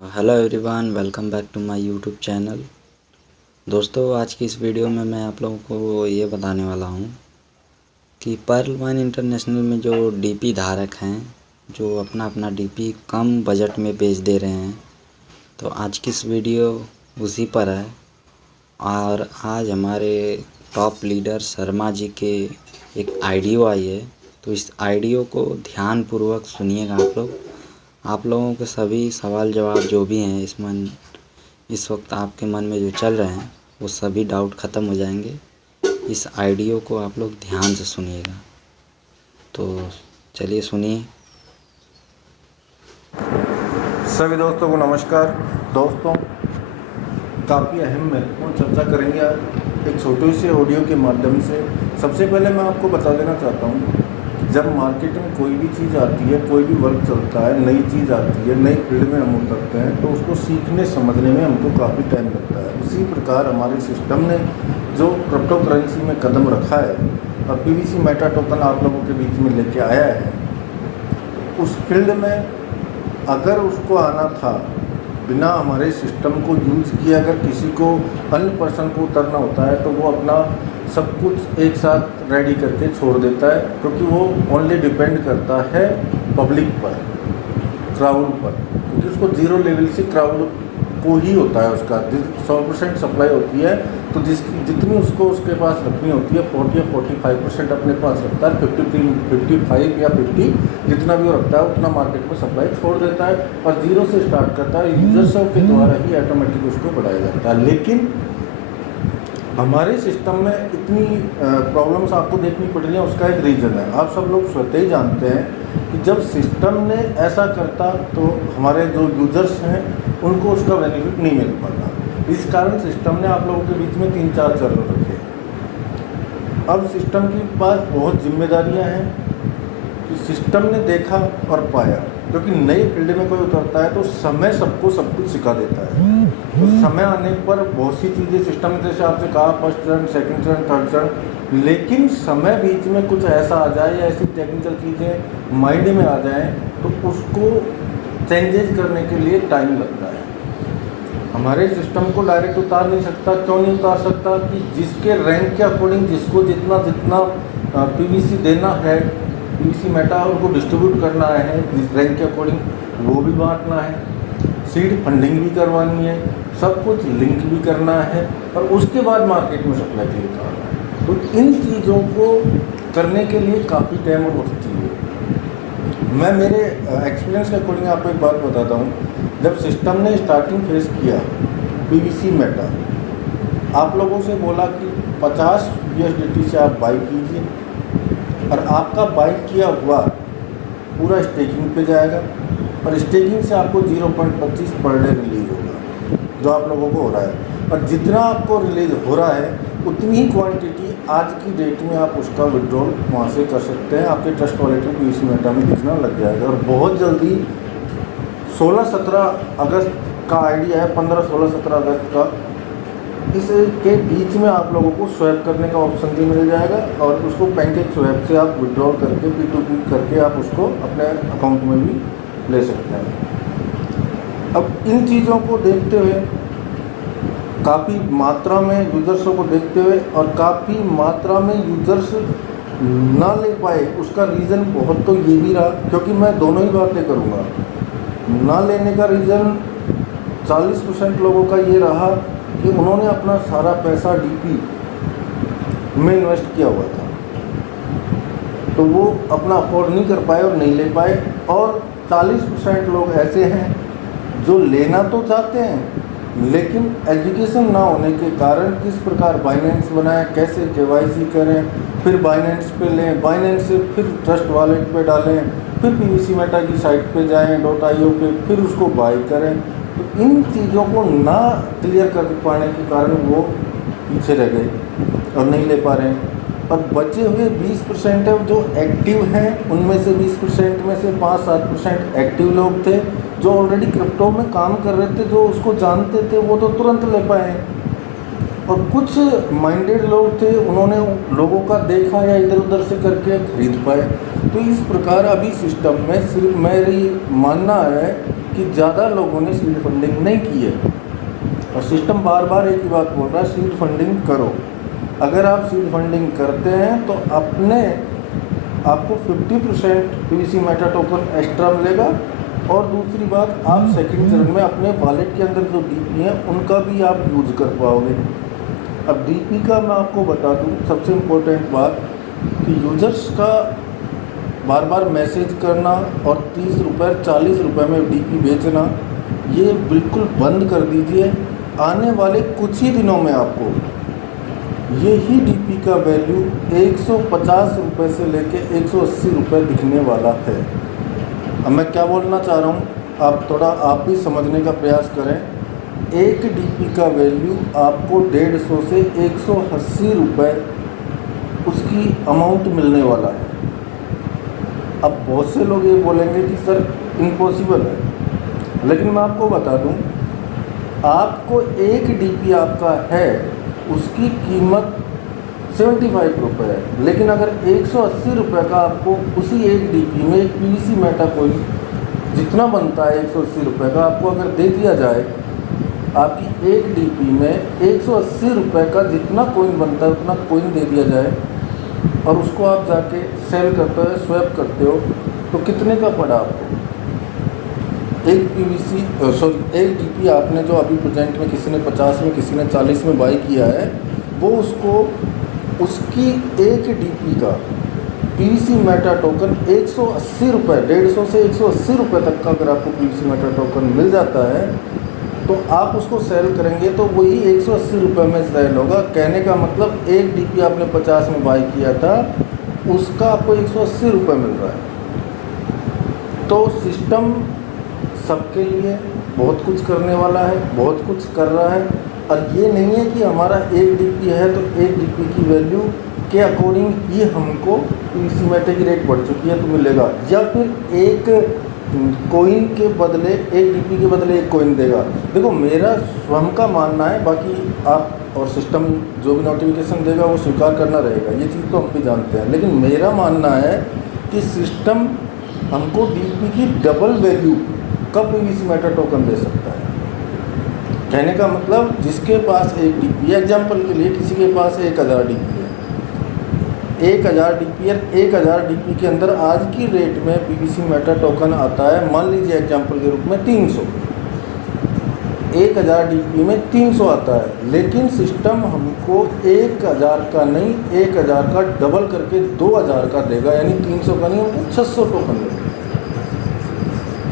Hello everyone, welcome back to my YouTube channel. दोस्तों, आज की इस वीडियो में मैं आप लोगों को ये बताने वाला हूँ कि पर्ल वाइन इंटरनेशनल में जो डीपी धारक हैं, जो अपना अपना डीपी कम बजट में बेच दे रहे हैं, तो आज की इस वीडियो उसी पर है। और आज हमारे टॉप लीडर शर्मा जी के एक आइडियो आई है, तो इस आइडियो को ध्यानपूर्वक सुनिएगा आप लोग। आप लोगों के सभी सवाल जवाब जो भी हैं इस वक्त आपके मन में जो चल रहे हैं, वो सभी डाउट ख़त्म हो जाएंगे। इस आइडियो को आप लोग ध्यान से सुनिएगा। तो चलिए सुनिए। सभी दोस्तों को नमस्कार। दोस्तों, काफ़ी अहम महत्वपूर्ण चर्चा करेंगे आज एक छोटे से ऑडियो के माध्यम से। सबसे पहले मैं आपको बता देना चाहता हूँ, जब मार्केट में कोई भी चीज़ आती है, कोई भी वर्क चलता है, नई चीज़ आती है, नई फील्ड में हम उतरते हैं, तो उसको सीखने समझने में हमको काफ़ी टाइम लगता है। उसी प्रकार हमारे सिस्टम ने जो क्रिप्टो करेंसी में कदम रखा है और पीवीसी मेटा टोकन आप लोगों के बीच में लेके आया है, उस फील्ड में अगर उसको आना था बिना हमारे सिस्टम को यूज़ किए, अगर किसी को अन्य पर्सन को उतरना होता है तो वो अपना सब कुछ एक साथ रेडी करके छोड़ देता है, क्योंकि वो ओनली डिपेंड करता है पब्लिक पर, क्राउड पर, क्योंकि उसको जीरो लेवल से क्राउड को ही होता है उसका 100% सप्लाई होती है, तो जितनी उसको उसके पास रखनी होती है 40 या 45% अपने पास रखता है। 55 या 50 जितना भी वो रखता है उतना मार्केट में सप्लाई छोड़ देता है और जीरो से स्टार्ट करता है। यूजर्स के द्वारा ही ऑटोमेटिक उसको बढ़ाया जाता है। लेकिन हमारे सिस्टम में इतनी प्रॉब्लम्स आपको देखनी पड़ रही है, उसका एक रीज़न है। आप सब लोग स्वतः ही जानते हैं कि जब सिस्टम ने ऐसा करता तो हमारे जो यूजर्स हैं उनको उसका बेनिफिट नहीं मिल पाता। इस कारण सिस्टम ने आप लोगों के बीच में 3-4 चरण रखे। अब सिस्टम के पास बहुत जिम्मेदारियां हैं कि सिस्टम ने देखा और पाया, क्योंकि नई फील्ड में कोई उतरता है तो समय सबको सब कुछ सिखा देता है। तो समय आने पर बहुत सी चीज़ें सिस्टम ने जैसे आपसे कहा, फर्स्ट चरण, सेकंड चरण, थर्ड चरण, लेकिन समय बीच में कुछ ऐसा आ जाए या ऐसी टेक्निकल चीज़ें माइंड में आ जाएं तो उसको चेंजेस करने के लिए टाइम लगता है। हमारे सिस्टम को डायरेक्ट उतार नहीं सकता। क्यों नहीं उतार सकता? कि जिसके रैंक के अकॉर्डिंग जिसको जितना जितना पीवीसी देना है, पीवीसी मेटा उनको डिस्ट्रीब्यूट करना है, जिस रैंक के अकॉर्डिंग वो भी बांटना है, सीड फंडिंग भी करवानी है, सब कुछ लिंक भी करना है और उसके बाद मार्केट में सप्लाई के लिए उतारना है। तो इन चीज़ों को करने के लिए काफ़ी टाइम और वक्त चाहिए। मैं मेरे एक्सपीरियंस के अकॉर्डिंग आपको एक बात बताता हूँ। जब सिस्टम ने स्टार्टिंग फेस किया पीवीसी मेटा, आप लोगों से बोला कि 50 USDT से आप बाई कीजिए और आपका बाई किया हुआ पूरा स्टेकिंग पे जाएगा और स्टेकिंग से आपको 0.25 पर डे रिलीज होगा, जो आप लोगों को हो रहा है। और जितना आपको रिलीज हो रहा है उतनी ही क्वांटिटी आज की डेट में आप उसका विड्रॉल वहाँ से कर सकते हैं। आपके ट्रस्ट वॉलेट में पीवीसी मेटा में दिखना लग जाएगा। और बहुत जल्दी 16-17 अगस्त का आइडिया है, 15-16-17 अगस्त का, इसके बीच में आप लोगों को स्वैप करने का ऑप्शन भी मिल जाएगा और उसको पैनकेक स्वैप से आप विड्रॉल करके P2P करके आप उसको अपने अकाउंट में भी ले सकते हैं। अब इन चीज़ों को देखते हुए, काफ़ी मात्रा में यूजर्सों को देखते हुए और काफ़ी मात्रा में यूजर्स ना ले पाए, उसका रीज़न बहुत तो ये भी रहा, क्योंकि मैं दोनों ही बातें करूँगा। ना लेने का रीज़न 40% लोगों का ये रहा कि उन्होंने अपना सारा पैसा डीपी में इन्वेस्ट किया हुआ था, तो वो अपना अफोर्ड नहीं कर पाए और नहीं ले पाए। और 40% लोग ऐसे हैं जो लेना तो चाहते हैं लेकिन एजुकेशन ना होने के कारण किस प्रकार बाइनेंस बनाएं, कैसे KYC करें, फिर बाइनेंस पे लें, बाइनेंस से फिर ट्रस्ट वॉलेट पे डालें, फिर पीवीसी मेटा की साइट पे जाएं .io पे, फिर उसको बाई करें। तो इन चीज़ों को ना क्लियर कर पाने के कारण वो पीछे रह गए और नहीं ले पा रहे हैं। और बचे हुए 20% है जो एक्टिव हैं, उनमें से 20% में से 5-7% एक्टिव लोग थे जो ऑलरेडी क्रिप्टो में काम कर रहे थे, जो उसको जानते थे, वो तो तुरंत ले पाए। और कुछ माइंडेड लोग थे, उन्होंने लोगों का देखा या इधर उधर से करके खरीद पाए। तो इस प्रकार अभी सिस्टम में सिर्फ मेरी मानना है कि ज़्यादा लोगों ने सीड फंडिंग नहीं की है, और सिस्टम बार बार एक ही बात बोल रहा है, सीड फंडिंग करो। अगर आप सीड फंडिंग करते हैं तो आपको 50% पीवीसी मेटा टोकन एक्स्ट्रा मिलेगा। और दूसरी बात, आप सेकंड चरण में अपने वॉलेट के अंदर जो डीपी हैं उनका भी आप यूज़ कर पाओगे। अब डीपी का मैं आपको बता दूं, सबसे इम्पोर्टेंट बात कि यूज़र्स का बार बार मैसेज करना और 30 रुपये 40 रुपये में डीपी बेचना, ये बिल्कुल बंद कर दीजिए। आने वाले कुछ ही दिनों में आपको यही डीपी का वैल्यू 150 रुपये से लेके 180 रुपये दिखने वाला है। अब मैं क्या बोलना चाह रहा हूँ, आप भी समझने का प्रयास करें। एक डीपी का वैल्यू आपको 150 से 180 रुपये उसकी अमाउंट मिलने वाला है। अब बहुत से लोग ये बोलेंगे कि सर इम्पॉसिबल है, लेकिन मैं आपको बता दूं, आपको एक डीपी आपका है उसकी कीमत 75 रुपये है, लेकिन अगर 180 रुपये का आपको उसी एक डीपी में एक पीवीसी मेटा कॉइन जितना बनता है 180 रुपये का आपको अगर दे दिया जाए, आपकी एक डीपी में 180 रुपये का जितना कॉइन बनता है उतना कॉइन दे दिया जाए, और उसको आप जाके सेल करते हो, स्वैप करते हो, तो कितने का पड़ा आपको? एक डीपी आपने जो अभी प्रेजेंट में किसी ने 50 में, किसी ने 40 में बाई किया है, वो उसकी एक डीपी का पीवीसी मेटा टोकन 180 रुपये, 150 से 180 रुपये तक का अगर आपको पीवीसी मेटा टोकन मिल जाता है तो आप उसको सेल करेंगे तो वही 180 रुपये में सेल होगा। कहने का मतलब एक डीपी आपने 50 में बाई किया था, उसका आपको 180 रुपये मिल रहा है। तो सिस्टम सबके लिए बहुत कुछ करने वाला है, बहुत कुछ कर रहा है, और ये नहीं है कि हमारा एक डीपी है तो एक डीपी की वैल्यू के अकॉर्डिंग ही हमको पीवीसी मेटा की रेट बढ़ चुकी है तो मिलेगा, या फिर एक कॉइन के बदले, एक डीपी के बदले एक कॉइन देगा। देखो, मेरा स्वयं का मानना है, बाकी आप और सिस्टम जो भी नोटिफिकेशन देगा वो स्वीकार करना रहेगा, ये चीज़ तो हम भी जानते हैं, लेकिन मेरा मानना है कि सिस्टम हमको डीपी की डबल वैल्यू का पीवीसी मेटा टोकन दे सकता है। कहने का मतलब, जिसके पास एक डीपी है, एग्जाम्पल के लिए किसी के पास 1000 डीपी है, 1000 डीपी है, 1000 डीपी के अंदर आज की रेट में पीवीसी मेटा टोकन आता है, मान लीजिए एग्जाम्पल के रूप में 300, 1000 डीपी में 300 आता है, लेकिन सिस्टम हमको 1000 का नहीं, 1000 का डबल करके 2000 का देगा, यानी 300 का नहीं, हमको 600 टोकन देगा।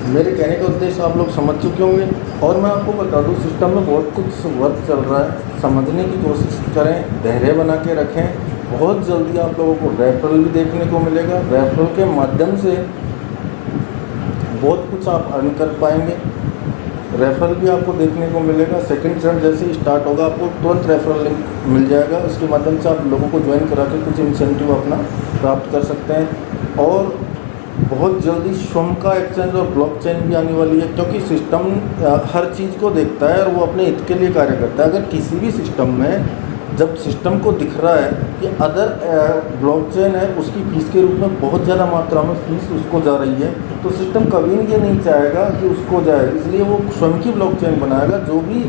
मेरे कहने का उद्देश्य आप लोग समझ चुके होंगे। और मैं आपको बता दूं, सिस्टम में बहुत कुछ वर्क चल रहा है, समझने की कोशिश करें, धैर्य बना के रखें। बहुत जल्दी आप लोगों को रेफरल भी देखने को मिलेगा, रेफरल के माध्यम से बहुत कुछ आप अर्न कर पाएंगे, रेफरल भी आपको देखने को मिलेगा। सेकंड चरण जैसे ही स्टार्ट होगा आपको तुरंत रेफरल लिंक मिल जाएगा, उसके माध्यम से आप लोगों को ज्वाइन करा के कुछ इंसेंटिव अपना प्राप्त कर सकते हैं। और बहुत जल्दी स्वयं का एक्सचेंज और ब्लॉकचेन भी आने वाली है, क्योंकि सिस्टम हर चीज़ को देखता है और वो अपने हित के लिए कार्य करता है। अगर किसी भी सिस्टम में, जब सिस्टम को दिख रहा है कि अदर ब्लॉकचेन है, उसकी फीस के रूप में बहुत ज़्यादा मात्रा में फीस उसको जा रही है, तो सिस्टम कभी ये नहीं चाहेगा कि उसको जाए, इसलिए वो स्वयं की ब्लॉकचेन बनाएगा। जो भी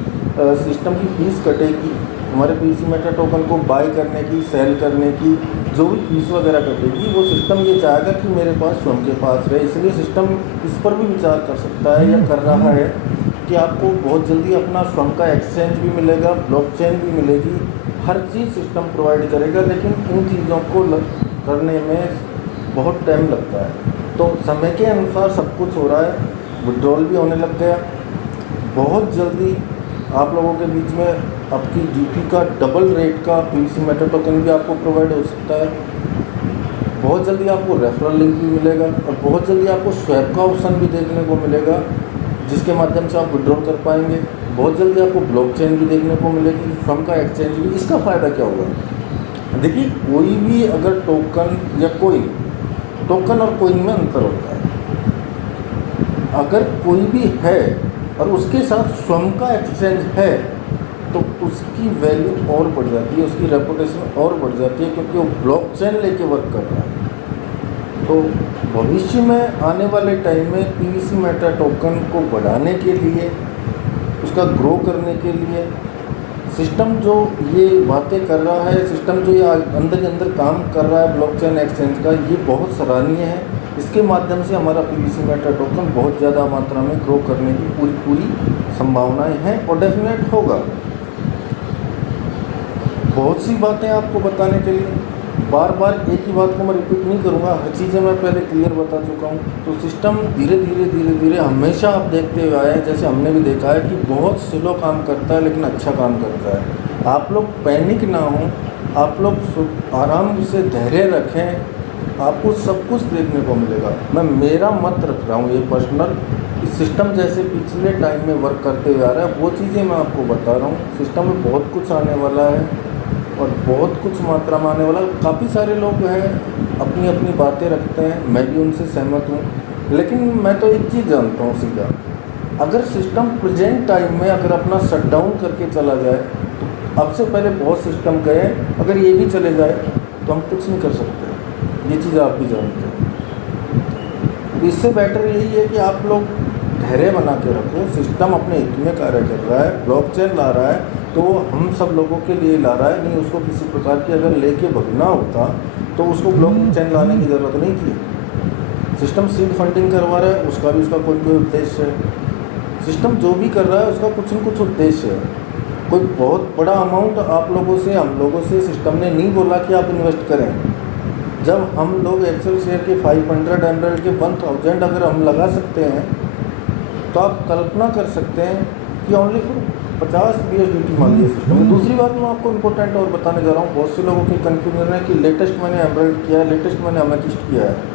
सिस्टम की फीस कटेगी, हमारे पीवीसी मेटा टोकन को बाय करने की, सेल करने की जो भी फीस वगैरह कटेगी, वो सिस्टम ये चाहेगा कि मेरे पास स्वयं के पास रहे। इसलिए सिस्टम इस पर भी विचार कर सकता है या कर रहा है कि आपको बहुत जल्दी अपना स्वयं का एक्सचेंज भी मिलेगा, ब्लॉकचेन भी मिलेगी, हर चीज़ सिस्टम प्रोवाइड करेगा। लेकिन इन चीज़ों को करने में बहुत टाइम लगता है, तो समय के अनुसार सब कुछ हो रहा है, विड्रॉल भी होने लग गया। बहुत जल्दी आप लोगों के बीच में आपकी डीपी का डबल रेट का पीवीसी मेटा टोकन भी आपको प्रोवाइड हो सकता है। बहुत जल्दी आपको रेफरल लिंक भी मिलेगा, और बहुत जल्दी आपको स्वैप का ऑप्शन भी देखने को मिलेगा, जिसके माध्यम से आप विड्रॉल कर पाएंगे। बहुत जल्दी आपको ब्लॉकचेन भी देखने को मिलेगी, फर्म का एक्सचेंज भी। इसका फ़ायदा क्या होगा? देखिए, कोई भी अगर टोकन या कोइन, टोकन और कोइन में अंतर होता है। अगर कोई भी है और उसके साथ स्वयं का एक्सचेंज है तो उसकी वैल्यू और बढ़ जाती है, उसकी रेपुटेशन और बढ़ जाती है, क्योंकि वो ब्लॉकचेन लेके वर्क कर रहा है। तो भविष्य में आने वाले टाइम में पीवीसी मेटा टोकन को बढ़ाने के लिए, उसका ग्रो करने के लिए सिस्टम जो ये बातें कर रहा है, सिस्टम जो ये अंदर ही अंदर काम कर रहा है ब्लॉकचेन एक्सचेंज का, ये बहुत सराहनीय है। इसके माध्यम से हमारा पीवीसी मेटा टोकन बहुत ज़्यादा मात्रा में ग्रो करने की पूरी संभावनाएं हैं और डेफिनेट होगा। बहुत सी बातें आपको बताने के लिए, बार बार एक ही बात को मैं रिपीट नहीं करूँगा, हर चीज़ें मैं पहले क्लियर बता चुका हूँ। तो सिस्टम धीरे धीरे हमेशा आप देखते हुए आए हैं, जैसे हमने भी देखा है कि बहुत स्लो काम करता है लेकिन अच्छा काम करता है। आप लोग पैनिक ना हों, आप लोग आराम से धैर्य रखें, आपको सब कुछ देखने को मिलेगा। मैं मेरा मत रख रहा हूँ ये पर्सनल, इस सिस्टम जैसे पिछले टाइम में वर्क करते हुए आ रहा है वो चीज़ें मैं आपको बता रहा हूँ। सिस्टम में बहुत कुछ आने वाला है और बहुत कुछ मात्रा में आने वाला। काफ़ी सारे लोग हैं अपनी अपनी बातें रखते हैं, मैं भी उनसे सहमत हूँ, लेकिन मैं तो एक चीज़ जानता हूँ सीधा, अगर सिस्टम प्रेजेंट टाइम में अगर अपना शट डाउन करके चला जाए तो अब से पहले बहुत सिस्टम गए, अगर ये भी चले जाए तो हम कुछ नहीं कर सकते, ये चीज़ आप भी जानते हैं। इससे बेटर यही है कि आप लोग धैर्य बना के रखो। सिस्टम अपने हित में कार्य कर रहा है, ब्लॉकचेन ला रहा है तो हम सब लोगों के लिए ला रहा है, नहीं उसको किसी प्रकार की अगर लेके भगना होता तो उसको ब्लॉकचेन लाने की ज़रूरत नहीं थी। सिस्टम सीड फंडिंग करवा रहा है, उसका भी उसका कोई उद्देश्य है। सिस्टम जो भी कर रहा है उसका कुछ न कुछ उद्देश्य है। कोई बहुत बड़ा अमाउंट आप लोगों से, हम लोगों से सिस्टम ने नहीं बोला कि आप इन्वेस्ट करें। जब हम लोग एक्सेल शेयर के 500 एमरल्ड के 1000 अगर हम लगा सकते हैं तो आप कल्पना कर सकते हैं कि ओनली फॉर 50 BSDT मान लिया सिस्टम। दूसरी बात मैं आपको इम्पोर्टेंट और बताने जा रहा हूँ, बहुत से लोगों की कन्फ्यूजन है कि लेटेस्ट मैंने एमरल्ड किया है, लेटेस्ट मैंने अमेथिस्ट किया है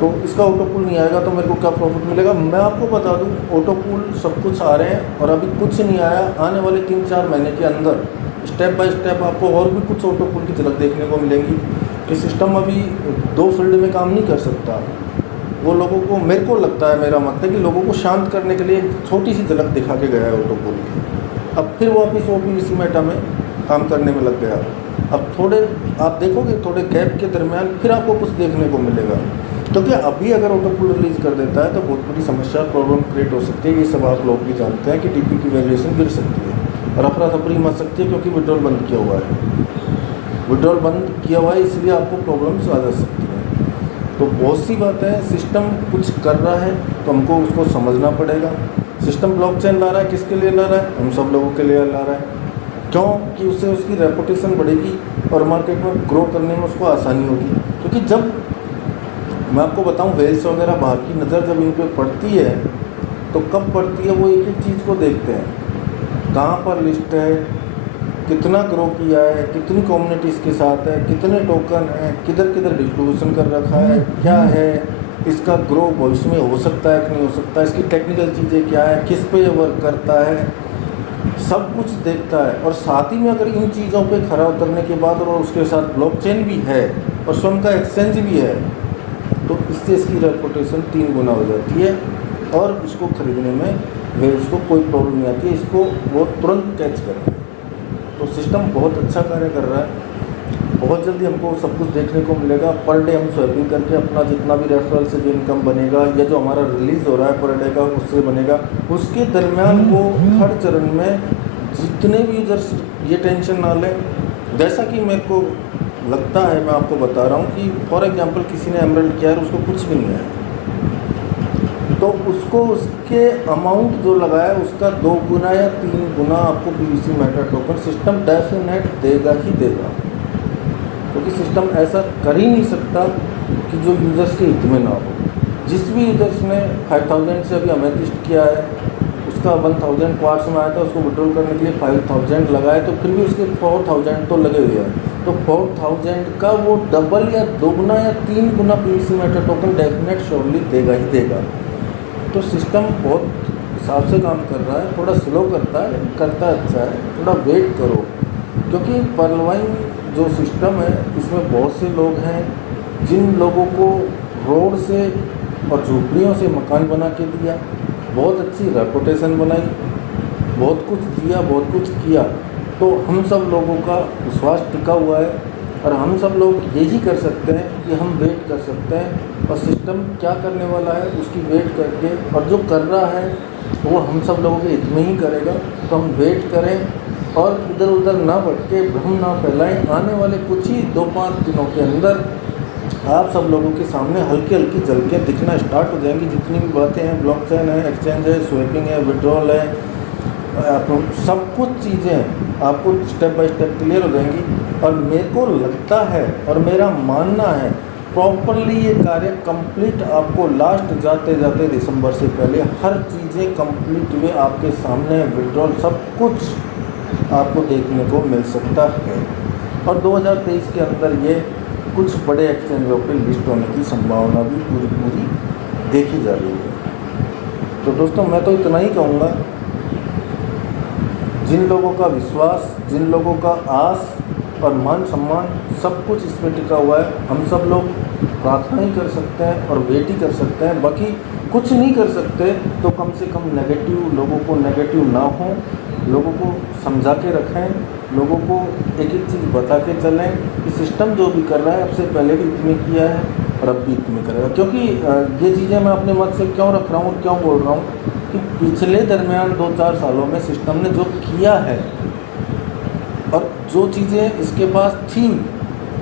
तो इसका ऑटो पूल नहीं आएगा तो मेरे को क्या प्रॉफिट मिलेगा। मैं आपको बता दूं, ऑटो पूल सब कुछ आ रहे हैं और अभी कुछ नहीं आया। आने वाले 3-4 महीने के अंदर स्टेप बाय स्टेप आपको और भी कुछ ऑटो पूल की झलक देखने को मिलेंगी कि सिस्टम अभी 2 फील्ड में काम नहीं कर सकता। वो लोगों को, मेरे को लगता है, मेरा मत है कि लोगों को शांत करने के लिए एक छोटी सी झलक दिखा के गया है ऑटो पूल की। अब फिर वापस वो पीवीसी मेटा में काम करने में लग गया। अब थोड़े आप देखोगे, थोड़े गैप के दरमियान फिर आपको कुछ देखने को मिलेगा, क्योंकि अभी अगर ऑटो पूल रिलीज़ कर देता है तो बहुत बड़ी समस्या, प्रॉब्लम क्रिएट हो सकती है। ये सब आप लोग भी जानते हैं कि डीपी की वैल्यूएशन गिर सकती है और अफरा तफरी मच सकती है, क्योंकि विड्रॉल बंद किया हुआ है। विड्रॉल बंद किया हुआ है इसलिए आपको प्रॉब्लम्स आ जा सकती है। तो बहुत सी बातें हैं, सिस्टम कुछ कर रहा है तो हमको उसको समझना पड़ेगा। सिस्टम ब्लॉकचेन ला रहा है, किसके लिए ला रहा है? हम सब लोगों के लिए ला रहा है। क्यों? कि उससे उसकी रेपुटेशन बढ़ेगी और मार्केट में ग्रो करने में उसको आसानी होगी। क्योंकि जब मैं आपको बताऊं, वेल्स वगैरह बाहर की नज़र जब इन पर पड़ती है तो कब पड़ती है, वो एक एक चीज़ को देखते हैं, कहाँ पर लिस्ट है, कितना ग्रो किया है, कितनी कम्युनिटी इसके साथ है, कितने टोकन है, किधर किधर डिस्ट्रीब्यूशन कर रखा है, क्या है, इसका ग्रो भविष्य में हो सकता है कि नहीं हो सकता, इसकी टेक्निकल चीज़ें क्या है, किस पे ये वर्क करता है, सब कुछ देखता है। और साथ ही में अगर इन चीज़ों पे खरा उतरने के बाद और उसके साथ ब्लॉकचेन भी है और स्वयं का एक्सचेंज भी है तो इससे इसकी रेपुटेशन 3 गुना हो जाती है और इसको खरीदने में वे उसको कोई प्रॉब्लम नहीं आती है, इसको वो तुरंत कैच करें। तो सिस्टम बहुत अच्छा कार्य कर रहा है। बहुत जल्दी हमको सब कुछ देखने को मिलेगा। पर डे हम स्वैपिंग करके अपना जितना भी रेफरल से जो इनकम बनेगा या जो हमारा रिलीज़ हो रहा है पर डे का उससे बनेगा। उसके दरमियान वो हर चरण में जितने भी यूजर्स ये टेंशन ना लें, जैसा कि मेरे को लगता है, मैं आपको बता रहा हूँ कि फॉर एग्जांपल किसी ने एमरल्ड किया है, उसको कुछ भी नहीं है तो उसको उसके अमाउंट जो लगाया उसका 2 गुना या 3 गुना आपको PVC meta token system definite देगा ही देगा। क्योंकि सिस्टम ऐसा कर ही नहीं सकता कि जो यूज़र्स के हित में ना हो। जिस भी यूज़र्स ने 5000 से अभी अमेथिस्ट किया है, उसका 1000 क्वार्ट्स में आया था, उसको विड्रॉल करने के लिए 5000 लगाए तो फिर भी उसके 4000 तो लगे हुए हैं। तो 4000 का वो डबल या 2 गुना या 3 गुना PVC meta token definite surely देगा ही देगा। तो सिस्टम बहुत हिसाब से काम कर रहा है, थोड़ा स्लो करता है, करता अच्छा है, थोड़ा वेट करो। क्योंकि पर्लवाइन जो सिस्टम है इसमें बहुत से लोग हैं जिन लोगों को रोड से और झोपड़ियों से मकान बना के दिया, बहुत अच्छी रेपुटेशन बनाई, बहुत कुछ दिया, बहुत कुछ किया। तो हम सब लोगों का विश्वास टिका हुआ है और हम सब लोग यही कर सकते हैं कि हम वेट कर सकते हैं और सिस्टम क्या करने वाला है उसकी वेट करके, और जो कर रहा है वो हम सब लोगों के हित में ही करेगा। तो हम वेट करें और इधर उधर ना भटके, भ्रम ना फैलाएं। आने वाले कुछ ही 2-5 दिनों के अंदर आप सब लोगों के सामने हल्की हल्की झलकियाँ दिखना स्टार्ट हो जाएंगी। जितनी भी बातें हैं, ब्लॉकचेन है, एक्सचेंज है, स्वैपिंग है, विड्रॉल है, सब कुछ चीज़ें आपको स्टेप बाय स्टेप क्लियर हो जाएंगी। और मेरे को लगता है और मेरा मानना है प्रॉपरली ये कार्य कंप्लीट आपको लास्ट जाते जाते दिसंबर से पहले हर चीज़ें कंप्लीट हुए आपके सामने, विड्रॉल सब कुछ आपको देखने को मिल सकता है। और 2023 के अंदर ये कुछ बड़े एक्सचेंजों पे लिस्ट होने की संभावना भी पूरी देखी जा रही है। तो दोस्तों मैं तो इतना ही कहूँगा, जिन लोगों का विश्वास, जिन लोगों का आस और मान सम्मान सब कुछ इसमें टिका हुआ है, हम सब लोग प्रार्थना ही कर सकते हैं और वेट ही कर सकते हैं। बाकी कुछ नहीं कर सकते तो कम से कम नेगेटिव लोगों को नेगेटिव ना हो, लोगों को समझा के रखें, लोगों को एक एक चीज़ बता के चलें कि सिस्टम जो भी कर रहा है अब से पहले भी इतने किया है और अब भी इतने करेगा। क्योंकि ये चीज़ें मैं अपने मत से क्यों रख रहा हूँ और क्यों बोल रहा हूँ कि पिछले दरमियान 2-4 सालों में सिस्टम ने जो किया है और जो चीज़ें इसके पास थी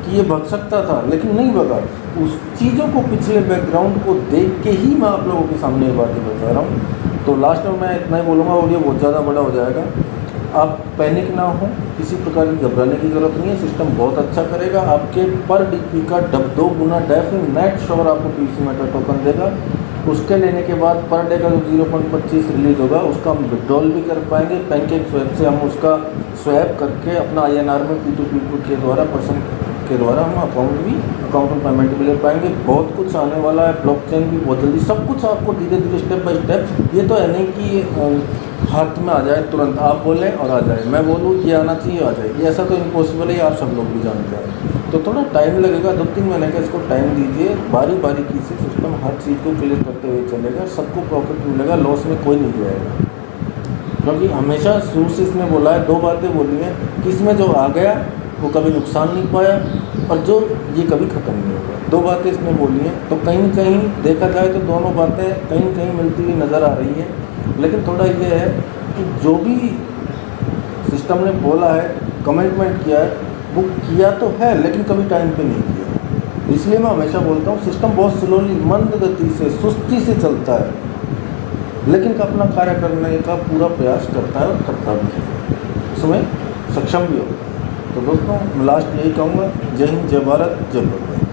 कि ये भग सकता था लेकिन नहीं भगा, उस चीज़ों को पिछले बैकग्राउंड को देख के ही मैं आप लोगों के सामने ये बातें बता रहा हूँ। तो लास्ट में मैं इतना ही बोलूँगा, ऑडियो बहुत ज़्यादा बड़ा हो जाएगा। आप पैनिक ना हो, किसी प्रकार की घबराने की ज़रूरत नहीं है। सिस्टम बहुत अच्छा करेगा, आपके पर डीपी का 2 गुना डेफिनेट श्योर आपको पीसी मेटा टोकन देगा। उसके लेने के बाद पर डे का जो 0.25 रिलीज़ होगा उसका हम विड्रॉल भी कर पाएंगे। पैनकेक स्वैप से हम उसका स्वैप करके अपना INR में P2P के द्वारा पर्सन के द्वारा हम अकाउंट में पेमेंट भी ले पाएंगे। बहुत कुछ आने वाला है, ब्लॉकचेन भी बहुत जल्दी, सब कुछ आपको धीरे धीरे स्टेप बाय स्टेप। ये तो है नहीं कि हाथ में आ जाए तुरंत, आप बोलें और आ जाए, मैं बोलूँ ये आना चाहिए आ जाए, ये ऐसा तो इम्पॉसिबल है, आप सब लोग भी जानते हैं। तो थोड़ा टाइम लगेगा, 2-3 महीने का इसको टाइम दीजिए। बारी बारीकी से सिस्टम हर चीज़ को क्लियर करते हुए चलेगा, सबको प्रॉफिट मिलेगा, लॉस में कोई नहीं जाएगा। क्योंकि हमेशा शुरू से इसने बोला है, 2 बातें बोली हैं कि इसमें जो आ गया वो कभी नुकसान नहीं पाया और जो ये कभी ख़त्म नहीं होगा। 2 बातें इसने बोली हैं। तो कहीं न कहीं देखा जाए तो दोनों बातें कहीं न कहीं मिलती हुई नज़र आ रही हैं। लेकिन थोड़ा ये है कि जो भी सिस्टम ने बोला है, कमिटमेंट किया है, वो किया तो है लेकिन कभी टाइम पे नहीं किया। इसलिए मैं हमेशा बोलता हूँ सिस्टम बहुत स्लोली, मंद गति से, सुस्ती से चलता है, लेकिन अपना कार्य करने का पूरा प्रयास करता है और करता भी है, उसमें सक्षम भी होता है। तो दोस्तों मैं लास्ट यही कहूँगा, जय हिंद, जय भारत, जय भारत।